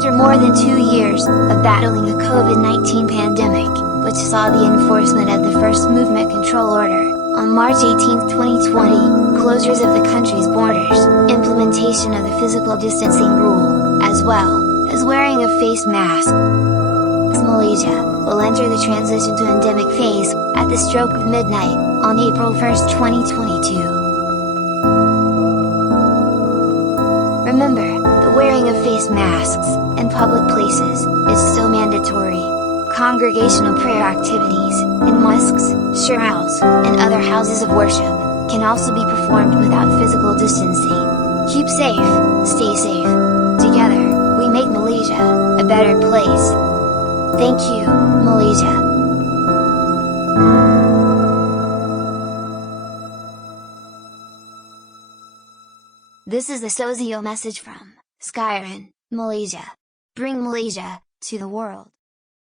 After more than 2 years of battling the COVID-19 pandemic, which saw the enforcement of the first movement control order, on March 18, 2020, closures of the country's borders, implementation of the physical distancing rule, as well as wearing a face mask, Malaysia will enter the transition to endemic phase at the stroke of midnight on April 1, 2022. Remember, the wearing of face masks in public places is still mandatory. Congregational prayer activities in mosques, suraus, and other houses of worship can also be performed without physical distancing. Keep safe, stay safe. Together, we make Malaysia a better place. Thank you, Malaysia. This is the Sozio message from SKYRUN, Malaysia. Bring Malaysia to the world.